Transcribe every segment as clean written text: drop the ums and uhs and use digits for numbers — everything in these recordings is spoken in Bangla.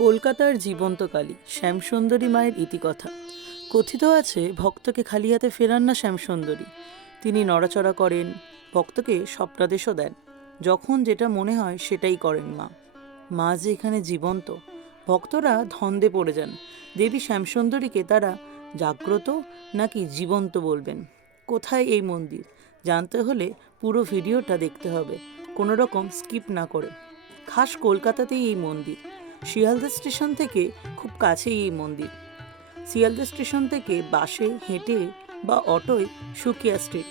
কলকাতার জীবন্ত কালী শ্যামসুন্দরী মায়ের ইতিকথা। কথিত আছে, ভক্তকে খালি হাতে ফেরান না শ্যামসুন্দরী। তিনি নড়াচড়া করেন, ভক্তকে স্বপ্নাদেশও দেন। যখন যেটা মনে হয় সেটাই করেন মা। মা যে এখানে জীবন্ত, ভক্তরা ধন্দে পড়ে যান। দেবী শ্যামসুন্দরীকে তারা জাগ্রত নাকি জীবন্ত বলবেন। কোথায় এই মন্দির জানতে হলে পুরো ভিডিওটা দেখতে হবে, কোনো রকম স্কিপ না করে। খাস কলকাতাতেই এই মন্দির। শিয়ালদা স্টেশন থেকে খুব কাছেই এই মন্দির। শিয়ালদা স্টেশন থেকে বাসে, হেঁটে বা অটোয় সুকিয়া স্ট্রিট,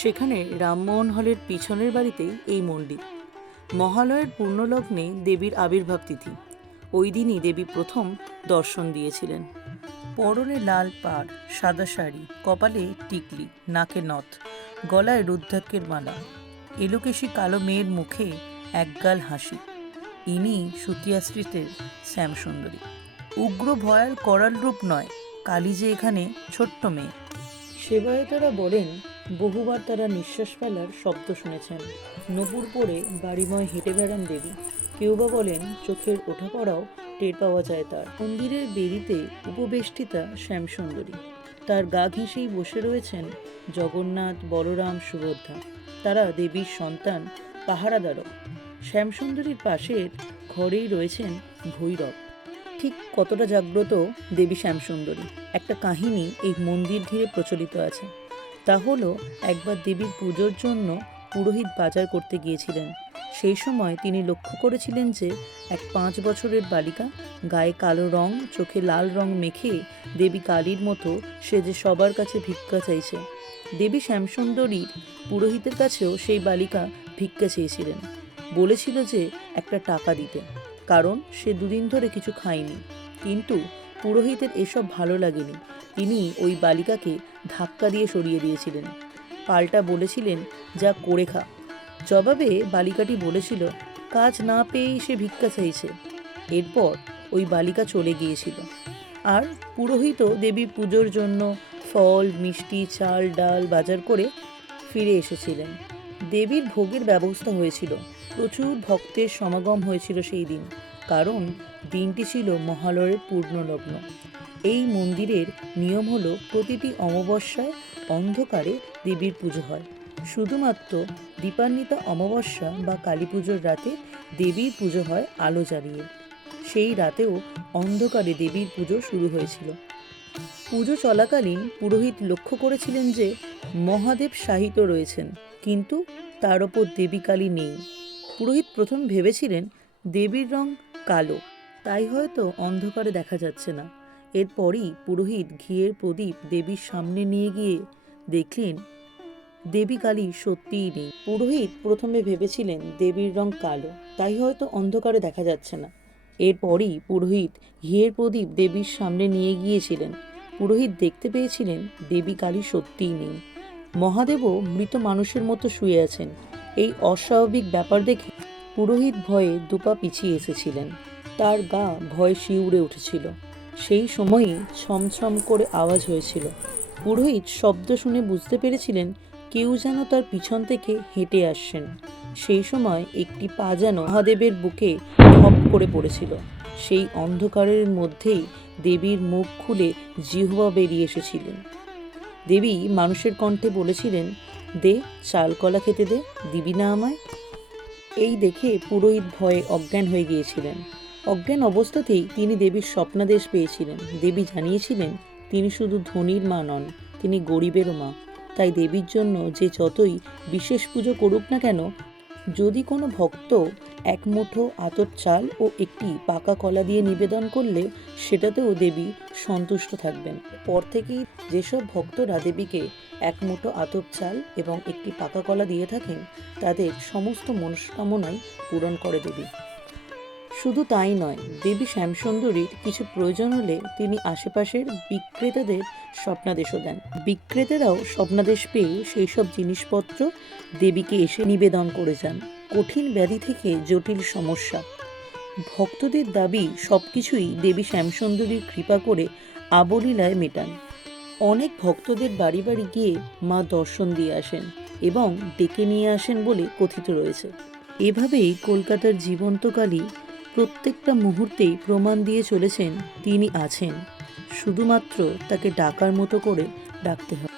সেখানে রামমোহন হলের পিছনের বাড়িতেই এই মন্দির। মহালয়ের পূর্ণলগ্নে দেবীর আবির্ভাব তিথি। ওই দিনই দেবী প্রথম দর্শন দিয়েছিলেন। পরনে লাল পাড়, সাদা শাড়ি, কপালে টিকলি, নাকে নথ, গলায় রুদ্রাক্ষের মালা, এলোকেশি কালো মেয়ের মুখে একগাল হাসি। ইনি সুকিয়া স্ট্রিটের শ্যামসুন্দরী। উগ্র ভয়াল করাল রূপ নয়, কালী যে এখানে ছোট্ট মেয়ে। সেবায়েতরা বলেন, বহুবার তারা নিঃশ্বাস ফেলার শব্দ শুনেছেন। নপুর পরে বাড়িময় হেঁটে বেড়ান দেবী। কেউ বা বলেন চোখের ওঠা পড়াও টের পাওয়া যায় তার। মন্দিরের বেদিতে উপবেষ্টিতা শ্যামসুন্দরী। তার গা ঘেঁষেই বসে রয়েছেন জগন্নাথ, বলরাম, সুভদ্রা। তারা দেবীর সন্তান, পাহারাদারক। শ্যামসুন্দরীর পাশের ঘরেই রয়েছেন ভৈরব। ঠিক কতটা জাগ্রত দেবী শ্যামসুন্দরী, একটা কাহিনী এই মন্দির ঘিরে প্রচলিত আছে। তা হলো, একবার দেবীর পুজোর জন্য পুরোহিত বাজার করতে গিয়েছিলেন। সেই সময় তিনি লক্ষ্য করেছিলেন যে এক 5 বছরের বালিকা গায়ে কালো রং, চোখে লাল রং মেখে দেবী কালীর মতো সেজে সবার কাছে ভিক্ষা চাইছে। দেবী শ্যামসুন্দরীর পুরোহিতের কাছেও সেই বালিকা ভিক্ষা চেয়েছিলেন। বলেছিল যে একটা টাকা দিতে, কারণ সে 2 দিন ধরে কিছু খায়নি। কিন্তু পুরোহিতের এসব ভালো লাগেনি। তিনি ওই বালিকাকে ধাক্কা দিয়ে সরিয়ে দিয়েছিলেন। পাল্টা বলেছিলেন, যা করে খা। জবাবে বালিকাটি বলেছিল, কাজ না পেয়েই সে ভিক্ষা চাইছে। এরপর ওই বালিকা চলে গিয়েছিল। আর পুরোহিতও দেবীর পুজোর জন্য ফল, মিষ্টি, চাল, ডাল বাজার করে ফিরে এসেছিলেন। দেবীর ভোগের ব্যবস্থা হয়েছিল। প্রচুর ভক্তের সমাগম হয়েছিল সেই দিন, কারণ দিনটি ছিল মহালয়ের পূর্ণলগ্ন। এই মন্দিরের নিয়ম হলো, প্রতিটি অমাবস্যায় অন্ধকারে দেবীর পুজো হয়। শুধুমাত্র দীপান্বিতা অমাবস্যা বা কালী পুজোর রাতে দেবীর পুজো হয় আলো জ্বালিয়ে। সেই রাতেও অন্ধকারে দেবীর পুজো শুরু হয়েছিল। পুজো চলাকালীন পুরোহিত লক্ষ্য করেছিলেন যে মহাদেব শায়িত রয়েছেন, কিন্তু তার ওপর দেবী কালী নেই। পুরোহিত প্রথম ভেবেছিলেন দেবীর রং কালো, তাই হয়তো অন্ধকারে দেখা যাচ্ছে না। এরপরই পুরোহিত ঘিয়ের প্রদীপ দেবীর সামনে নিয়ে গিয়ে দেখলেন দেবী কালী সত্যিই নেই। পুরোহিত প্রথমে ভেবেছিলেন দেবীর রং কালো, তাই হয়তো অন্ধকারে দেখা যাচ্ছে না। এরপরই পুরোহিত ঘিয়ের প্রদীপ দেবীর সামনে নিয়ে গিয়েছিলেন। পুরোহিত দেখতে পেয়েছিলেন দেবী কালী সত্যিই নেই। মহাদেবও মৃত মানুষের মতো শুয়ে আছেন। এই অস্বাভাবিক ব্যাপার দেখে পুরোহিত ভয়ে 2 পা পিছিয়ে এসেছিলেন। তার গা ভয়ে শিউরে উঠেছিল। সেই সময়ই ছমছম করে আওয়াজ হয়েছিল। পুরোহিত শব্দ শুনে বুঝতে পেরেছিলেন কেউ যেন তার পিছন থেকে হেঁটে আসছেন। সেই সময় একটি পা যেন মহাদেবের বুকে ধপ করে পড়েছিল। সেই অন্ধকারের মধ্যেই দেবীর মুখ খুলে জিহ্বা বেরিয়ে এসেছিলেন। দেবী মানুষের কণ্ঠে বলেছিলেন, দে চাল কলা খেতে দে, দিবি না আমায়? এই দেখে পুরোহিত ভয়ে অজ্ঞান হয়ে গিয়েছিলেন। অজ্ঞান অবস্থাতেই তিনি দেবীর স্বপ্নাদেশ পেয়েছিলেন। দেবী জানিয়েছিলেন তিনি শুধু ধনীর মা নন, তিনি গরিবেরও মা। তাই দেবীর জন্য যে যতই বিশেষ পুজো করুক না কেন, যদি কোনো ভক্ত 1 মুঠো আতপ চাল ও একটি পাকা কলা দিয়ে নিবেদন করলে সেটাতেও দেবী সন্তুষ্ট থাকবেন। পর থেকেই যেসব ভক্তরা দেবীকে 1 মুঠো আতপ চাল এবং একটি পাকা কলা দিয়ে থাকেন, তাদের সমস্ত মনস্কামনাই পূরণ করে দেবী। শুধু তাই নয়, দেবী শ্যামসুন্দরীর কিছু প্রয়োজন হলে তিনি আশেপাশের বিক্রেতাদের স্বপ্নাদেশও দেন। বিক্রেতারাও স্বপ্নাদেশ পেয়ে সেই সব জিনিসপত্র দেবীকে এসে নিবেদন করে যান। কঠিন ব্যাধি থেকে জটিল সমস্যা, ভক্তদের দাবি সবকিছুই দেবী শ্যামসুন্দরীর কৃপা করে আবলীলায় মেটান। অনেক ভক্তদের বাড়ি বাড়ি গিয়ে মা দর্শন দিয়ে আসেন এবং ডেকে নিয়ে আসেন বলে কথিত রয়েছে। এভাবেই কলকাতার জীবন্ত কালী প্রত্যেকটা মুহূর্তেই প্রমাণ দিয়ে চলেছেন তিনি আছেন, শুধুমাত্র তাকে ডাকার মতো করে ডাকতে হবে।